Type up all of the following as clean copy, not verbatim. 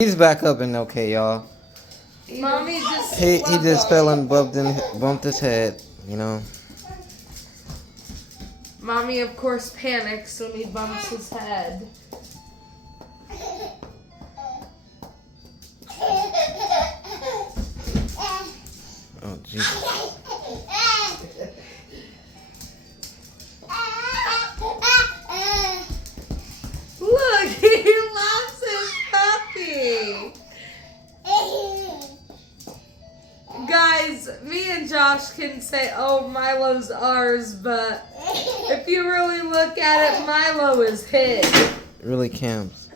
He's back up and okay, y'all. Mommy just He just fell and bumped his head, you know. Mommy, of course, panics when he bumps his head. Oh, Jesus. Look, he loves his puppy. Guys, me and Josh can say, oh, Milo's ours, but if you really look at it, Milo is his. It really counts.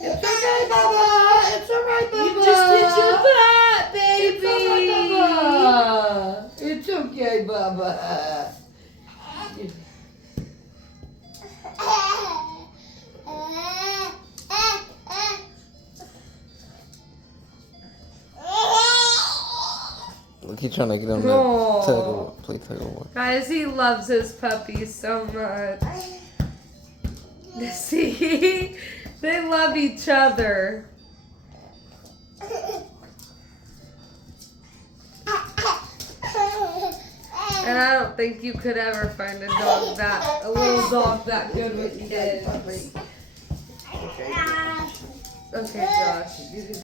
It's okay, Bubba. It's alright, Bubba. You just hit your butt, baby. It's okay, Bubba. Look, he's trying to get on play tug of war. Guys, he loves his puppy so much. See? They love each other. And I don't think you could ever find a little dog that good with kids. Okay, Josh.